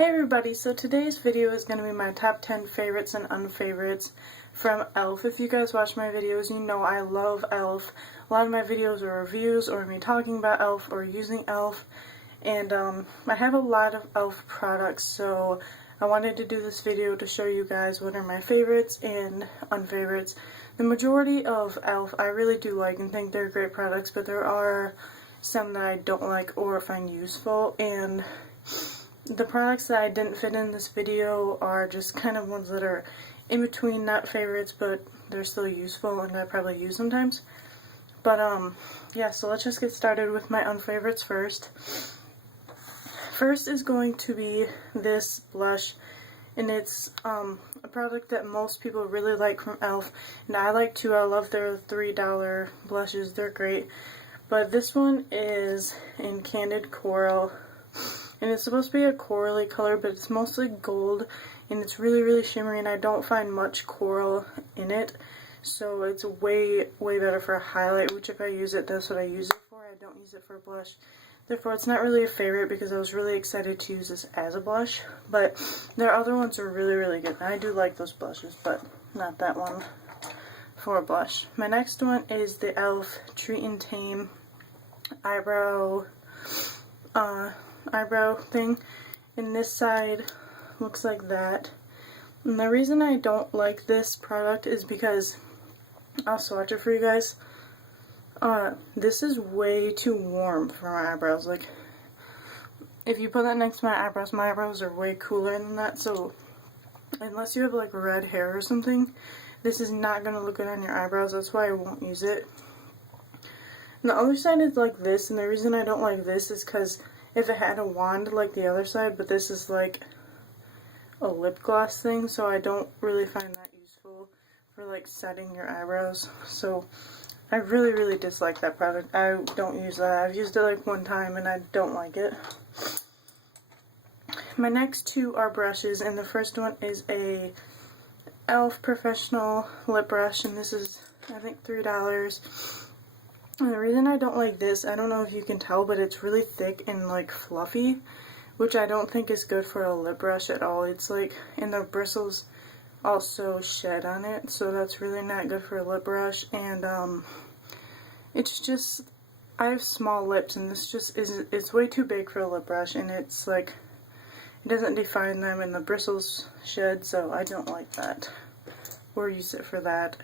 Hey everybody, so today's video is going to be my top 10 favorites and unfavorites from e.l.f. If you guys watch my videos, you know I love e.l.f. A lot of my videos are reviews or me talking about e.l.f. or using e.l.f. And I have a lot of e.l.f. products, so I wanted to do this video to show you guys what are my favorites and unfavorites. The majority of e.l.f. I really do like and think they're great products, but there are some that I don't like or find useful, and the products that I didn't fit in this video are just kind of ones that are in between, not favorites, but they're still useful and I probably use sometimes. But yeah, so let's just get started with my unfavorites first. First is going to be this blush, and it's a product that most people really like from e.l.f. and I like too. I love their $3 blushes, they're great. But this one is in Candid Coral. And it's supposed to be a corally color, but it's mostly gold, and it's really, really shimmery, and I don't find much coral in it. So it's way, way better for a highlight, which if I use it, that's what I use it for. I don't use it for a blush. Therefore, it's not really a favorite because I was really excited to use this as a blush. But their other ones are really, really good. And I do like those blushes, but not that one for a blush. My next one is the e.l.f. Treat and Tame eyebrow thing, and this side looks like that. And the reason I don't like this product is because, I'll swatch it for you guys, this is way too warm for my eyebrows. Like, if you put that next to my eyebrows are way cooler than that, so unless you have like red hair or something, this is not going to look good on your eyebrows. That's why I won't use it. And the other side is like this, and the reason I don't like this is because if it had a wand like the other side, but this is like a lip gloss thing, so I don't really find that useful for like setting your eyebrows. So I really, really dislike that product. I don't use that. I've used it like one time and I don't like it. My next two are brushes, and the first one is a e.l.f. Professional Lip Brush, and this is, I think, $3. And the reason I don't like this, I don't know if you can tell, but it's really thick and like fluffy, which I don't think is good for a lip brush at all. It's like, and the bristles also shed on it, so that's really not good for a lip brush. And it's just, I have small lips, and this just it's way too big for a lip brush, and it's like, it doesn't define them, and the bristles shed, so I don't like that or use it for that.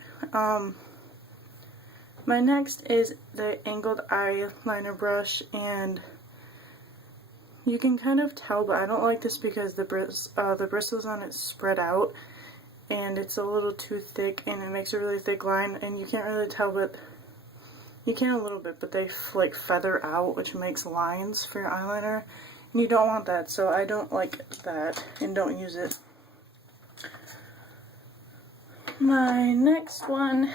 My next is the angled eyeliner brush, and you can kind of tell, but I don't like this because the bristles on it spread out, and it's a little too thick, and it makes a really thick line, and you can't really tell, but you can a little bit, but they like feather out, which makes lines for your eyeliner, and you don't want that, so I don't like that and don't use it. My next one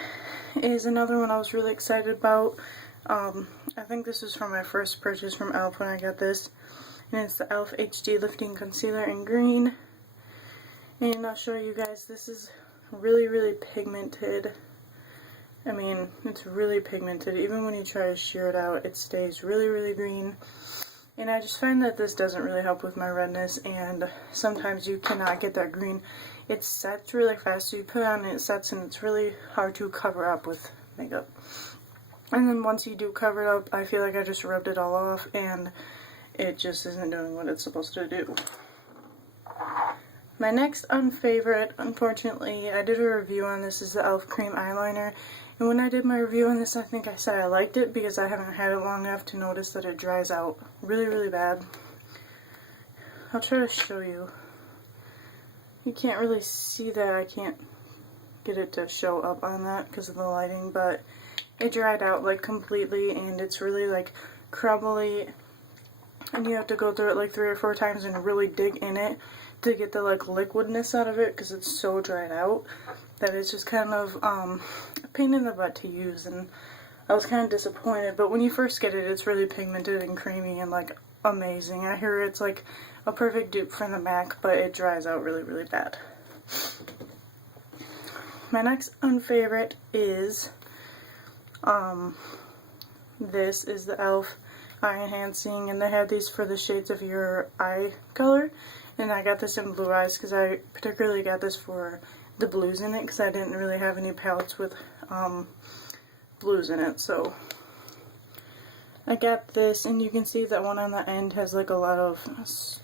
is another one I was really excited about. I think this was from my first purchase from e.l.f. when I got this, and it's the e.l.f. HD Lifting Concealer in green. And I'll show you guys, this is really, really pigmented. I mean, it's really pigmented. Even when you try to sheer it out, it stays really, really green. And I just find that this doesn't really help with my redness, and sometimes you cannot get that green. It sets really fast, so you put it on and it sets, and it's really hard to cover up with makeup. And then once you do cover it up, I feel like I just rubbed it all off, and it just isn't doing what it's supposed to do. My next unfavorite, unfortunately, I did a review on this, is the e.l.f. Cream Eyeliner. And when I did my review on this, I think I said I liked it because I haven't had it long enough to notice that it dries out really, really bad. I'll try to show you. You can't really see that. I can't get it to show up on that because of the lighting, but it dried out like completely, and it's really like crumbly, and you have to go through it like 3 or 4 times and really dig in it to get the like liquidness out of it because it's so dried out that it's just kind of a pain in the butt to use, and I was kind of disappointed. But when you first get it, it's really pigmented and creamy and like amazing. I hear it's like a perfect dupe for the MAC, but it dries out really, really bad. My next unfavorite is this is the e.l.f. Eye Enhancing, and they have these for the shades of your eye color, And I got this in Blue Eyes because I particularly got this for the blues in it because I didn't really have any palettes with blues in it. So I got this, and you can see that one on the end has like a lot of,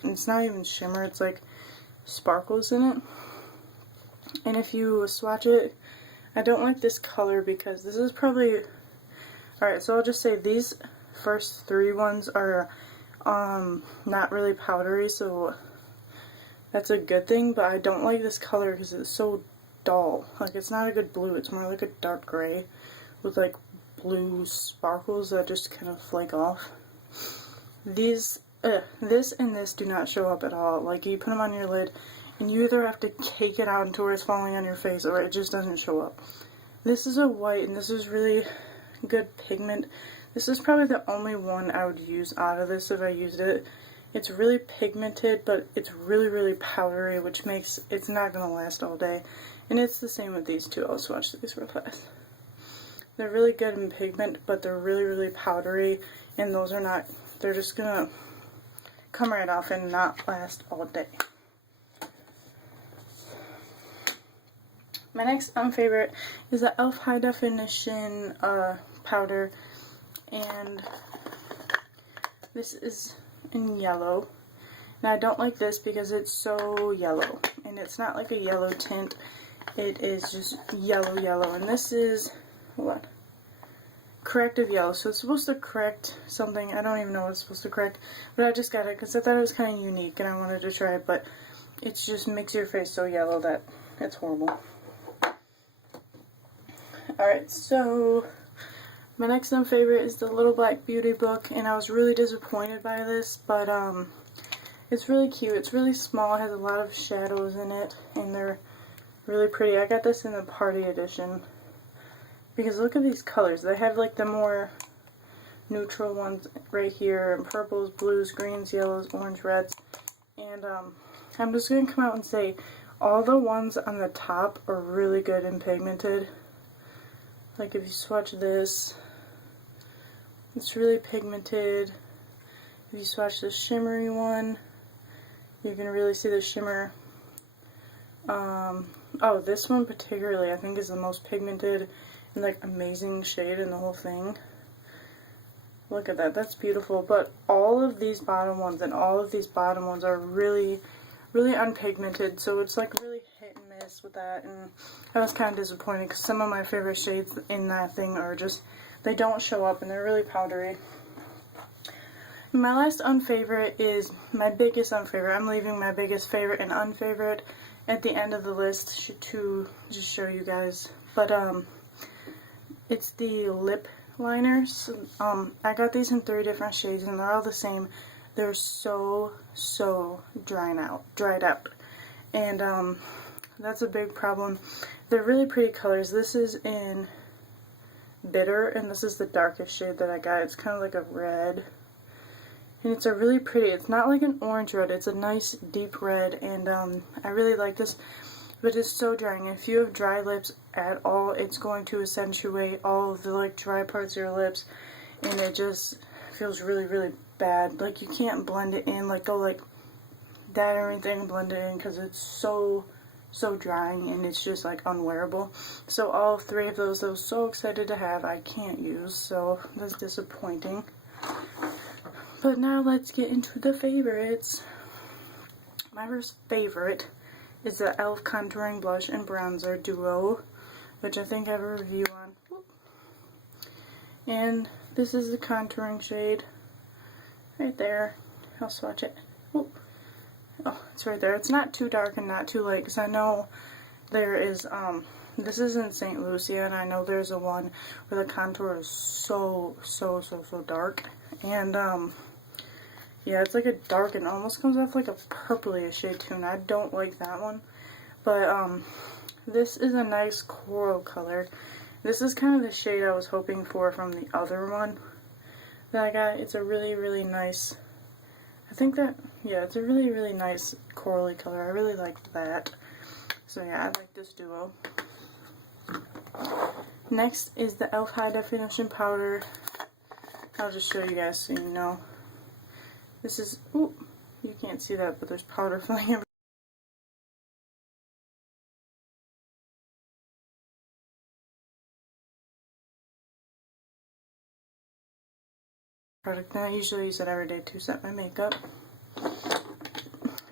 it's not even shimmer, it's like sparkles in it. And if you swatch it, I don't like this color because this is probably, alright, so I'll just say these first three ones are not really powdery, so that's a good thing, but I don't like this color because it's so dull. Like, it's not a good blue, it's more like a dark gray with like blue sparkles that just kind of flake off. These, this and this do not show up at all. Like, you put them on your lid and you either have to cake it out until where it's falling on your face or it just doesn't show up. This is a white and this is really good pigment. This is probably the only one I would use out of this if I used it. It's really pigmented, but it's really, really powdery, which makes it's not going to last all day. And it's the same with these two. I'll swatch these real fast. They're really good in pigment, but they're really, really powdery, and those are not, they're just going to come right off and not last all day. My next unfavorite is the e.l.f. High Definition powder, and this is in yellow. And I don't like this because it's so yellow, and it's not like a yellow tint, it is just yellow, and this is, what? Corrective yellow, so it's supposed to correct something. I don't even know what it's supposed to correct, but I just got it because I thought it was kind of unique and I wanted to try it, but it just makes your face so yellow that it's horrible. Alright, so my next unfavorite is the Little Black Beauty book, and I was really disappointed by this, but it's really cute. It's really small, it has a lot of shadows in it, and they're really pretty. I got this in the party edition because look at these colors. They have like the more neutral ones right here, and purples, blues, greens, yellows, orange, reds, and I'm just going to come out and say all the ones on the top are really good and pigmented. Like if you swatch this, it's really pigmented. If you swatch the shimmery one, you can really see the shimmer. Oh, this one particularly I think is the most pigmented and like amazing shade in the whole thing. Look at that, that's beautiful. But all of these bottom ones and all of these bottom ones are really, really unpigmented, so it's like really hit and miss with that, and I was kind of disappointed because some of my favorite shades in that thing are just, they don't show up and they're really powdery. My last unfavorite is my biggest unfavorite. I'm leaving my biggest favorite and unfavorite at the end of the list to just show you guys, but it's the lip liners. I got these in 3 different shades and they're all the same. They're so dried out, and that's a big problem. They're really pretty colors. This is in Bitter, and this is the darkest shade that I got. It's kind of like a red, and it's a really pretty, it's not like an orange red, it's a nice deep red, and I really like this, but it's so drying. If you have dry lips at all, it's going to accentuate all of the like dry parts of your lips, and it just feels really, really bad. Like, you can't blend it in, like go like that or anything and blend it in because it's so drying and it's just like unwearable. So all 3 of those I was so excited to have, I can't use, so that's disappointing. But now let's get into the favorites. My first favorite is the e.l.f. Contouring Blush and Bronzer Duo, which I think I have a review on. And this is the contouring shade right there. I'll swatch it. Oh, it's right there. It's not too dark and not too light, because I know there is, this is in St. Lucia, and I know there's a one where the contour is so dark. And, yeah, it's like a dark and almost comes off like a purpley shade too, and I don't like that one. But, this is a nice coral color. This is kind of the shade I was hoping for from the other one that I got. It's a really, really nice, I think that, yeah, it's a really, really nice corally color. I really liked that. So yeah, I like this duo. Next is the e.l.f. High Definition Powder. I'll just show you guys so you know. This is, ooh, You can't see that, but there's powder filling everywhere. Product, and I usually use it every day to set my makeup.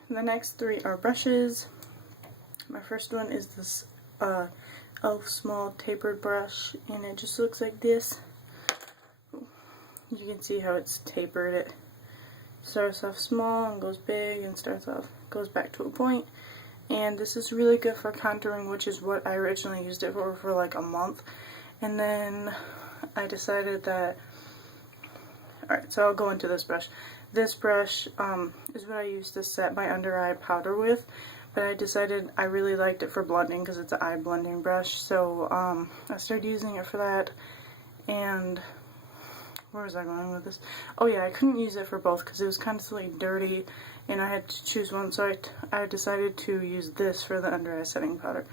The next three are brushes. My first one is this e.l.f. small tapered brush, and it just looks like this. You can see how it's tapered. It starts off small and goes big and goes back to a point. And this is really good for contouring, which is what I originally used it for like a month. And then I decided that, alright, so I'll go into this brush. This brush is what I used to set my under eye powder with, but I decided I really liked it for blending because it's an eye blending brush. So I started using it for that. And where was I going with this? Oh yeah, I couldn't use it for both because it was constantly dirty and I had to choose one, so I decided to use this for the under eye setting powder.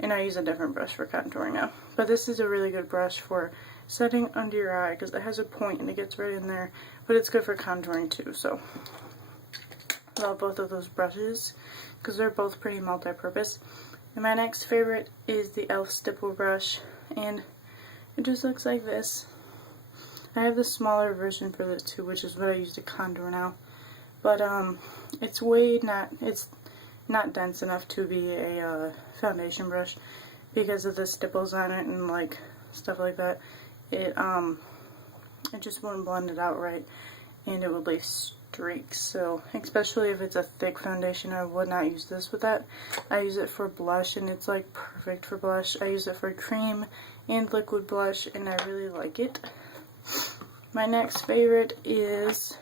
And I use a different brush for contouring now. But this is a really good brush for setting under your eye because it has a point and it gets right in there, but it's good for contouring too. So I love both of those brushes because they're both pretty multi-purpose. And my next favorite is the e.l.f. stipple brush, and it just looks like this. I have the smaller version for this too, which is what I use to contour now. But it's not dense enough to be a foundation brush because of the stipples on it and like stuff like that. It just wouldn't blend it out right, and it would leave streaks. So especially if it's a thick foundation, I would not use this with that. I use it for blush, and it's like perfect for blush. I use it for cream and liquid blush, and I really like it. My next favorite is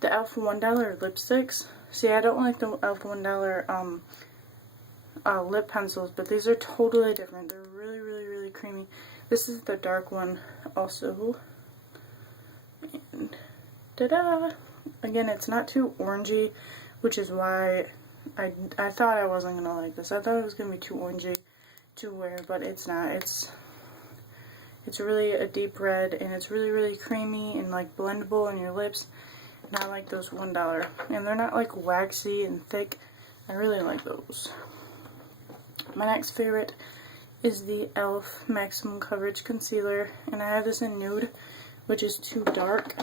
the e.l.f. $1 lipsticks. See, I don't like the e.l.f. $1 lip pencils, but these are totally different. They're really, really, really creamy. This is the dark one also. And ta-da! Again, it's not too orangey, which is why I thought I wasn't going to like this. I thought it was going to be too orangey to wear, but it's not. It's really a deep red, and it's really, really creamy and like blendable on your lips. Not like those $1. And they're not like waxy and thick. I really like those. My next favorite is the e.l.f. Maximum Coverage Concealer, and I have this in nude, which is too dark.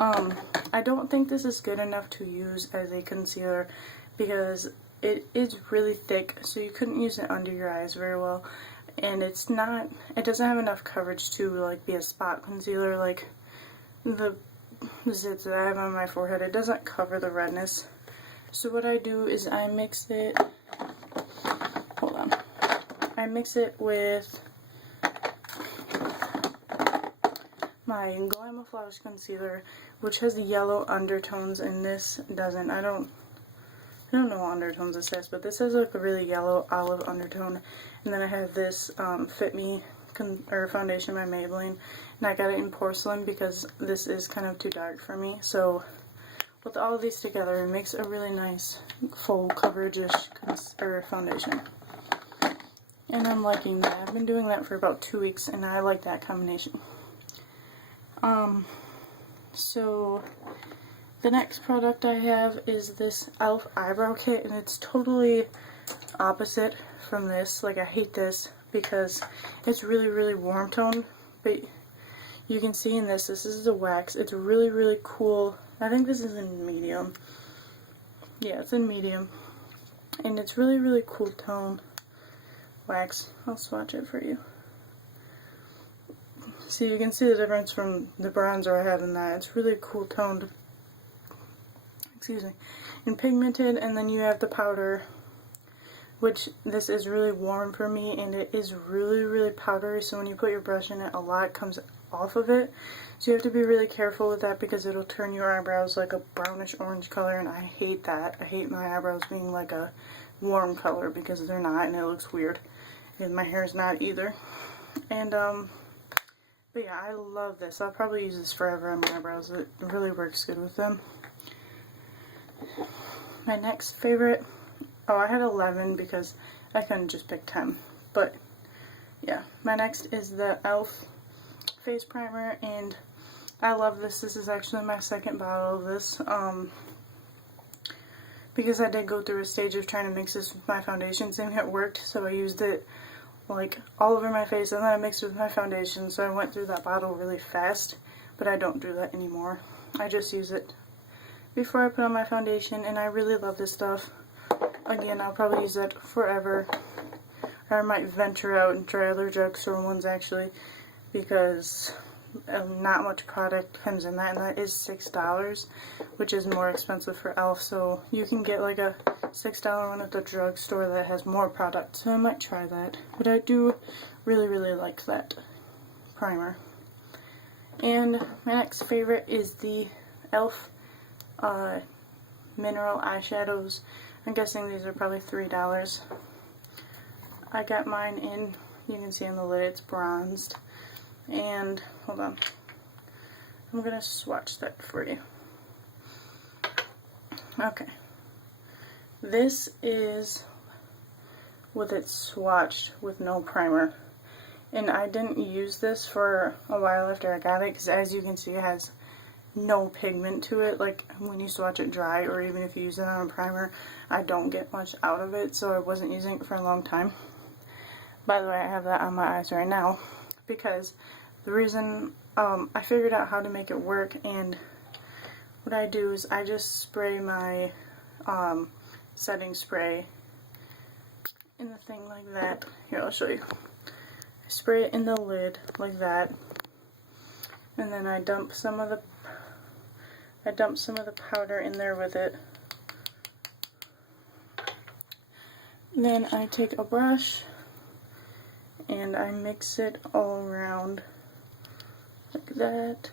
I don't think this is good enough to use as a concealer because it is really thick, so you couldn't use it under your eyes very well. And it doesn't have enough coverage to like be a spot concealer like the zits that I have on my forehead. It doesn't cover the redness. So what I do is I mix it, hold on, I mix it with my Glamour Flawless Concealer, which has the yellow undertones, and this doesn't. I don't know what undertones this says, but this has like a really yellow olive undertone. And then I have this Fit Me foundation by Maybelline, and I got it in porcelain because this is kind of too dark for me. So with all of these together, it makes a really nice full coverage-ish foundation. And I'm liking that. I've been doing that for about 2 weeks, and I like that combination. So the next product I have is this e.l.f. eyebrow kit, and it's totally opposite from this. Like, I hate this because it's really, really warm tone, but you can see in this is a wax. It's really, really cool. I think this is in medium. Yeah, it's in medium. And it's really, really cool tone wax. I'll swatch it for you. So you can see the difference from the bronzer I have in that. It's really cool toned, excuse me, and pigmented. And then you have the powder, which this is really warm for me, and it is really, really powdery, so when you put your brush in it, a lot comes off of it. So you have to be really careful with that because it'll turn your eyebrows like a brownish orange color, and I hate that. I hate my eyebrows being like a warm color because they're not, and it looks weird. And my hair is not either. And but yeah, I love this. I'll probably use this forever on my eyebrows. It really works good with them. My next favorite, oh, I had 11 because I couldn't just pick 10. But yeah, my next is the e.l.f. face primer, and I love this. This is actually my second bottle of this. Because I did go through a stage of trying to mix this with my foundation, and it worked, so I used it like all over my face, and then I mixed it with my foundation, so I went through that bottle really fast, but I don't do that anymore. I just use it before I put on my foundation, and I really love this stuff. Again, I'll probably use it forever. I might venture out and try other drugstore ones actually, because not much product comes in that, and that is $6, which is more expensive for e.l.f. So you can get like a $6 one at the drugstore that has more product, so I might try that. But I do really like that primer. And my next favorite is the e.l.f. mineral eyeshadows. I'm guessing these are probably $3. I got mine in, you can see on the lid, it's bronzed. And, hold on, I'm going to swatch that for you. Okay, this is with it swatched with no primer. And I didn't use this for a while after I got it, because as you can see it has no pigment to it. Like when you swatch it dry, or even if you use it on a primer, I don't get much out of it, so I wasn't using it for a long time. By the way, I have that on my eyes right now, because the reason I figured out how to make it work, and what I do is I just spray my setting spray in the thing like that. Here, I'll show you. I spray it in the lid like that, and then I dump some of the powder in there with it. Then I take a brush and I mix it all around like that.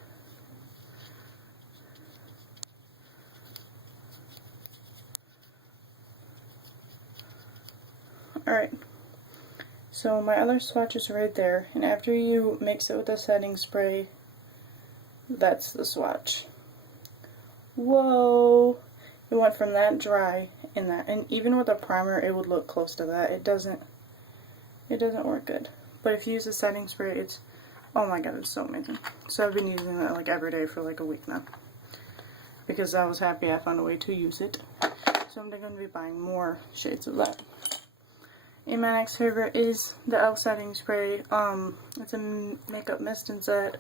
Alright, so my other swatch is right there, and after you mix it with the setting spray, that's the swatch. Whoa! It went from that dry in that, and even with a primer it would look close to that. It doesn't work good. But if you use a setting spray, it's, oh my god, it's so amazing. So I've been using that like every day for like a week now, because I was happy I found a way to use it. So I'm going to be buying more shades of that. And my next favorite is the e.l.f. setting spray. It's a makeup mist and set,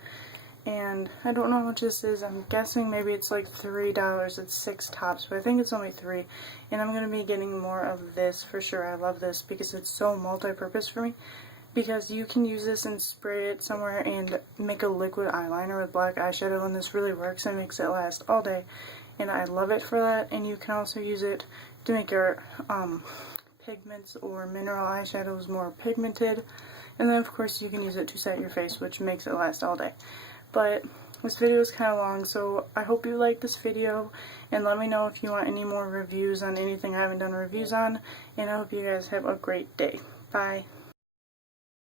and I don't know how much this is. I'm guessing maybe it's like $3. It's 6 tops, but I think it's only 3. And I'm going to be getting more of this for sure. I love this because it's so multi-purpose for me. Because you can use this and spray it somewhere and make a liquid eyeliner with black eyeshadow, and this really works and makes it last all day. And I love it for that. And you can also use it to make your pigments or mineral eyeshadows more pigmented. And then of course you can use it to set your face, which makes it last all day. But this video is kind of long, so I hope you like this video, and let me know if you want any more reviews on anything I haven't done reviews on, and I hope you guys have a great day. Bye.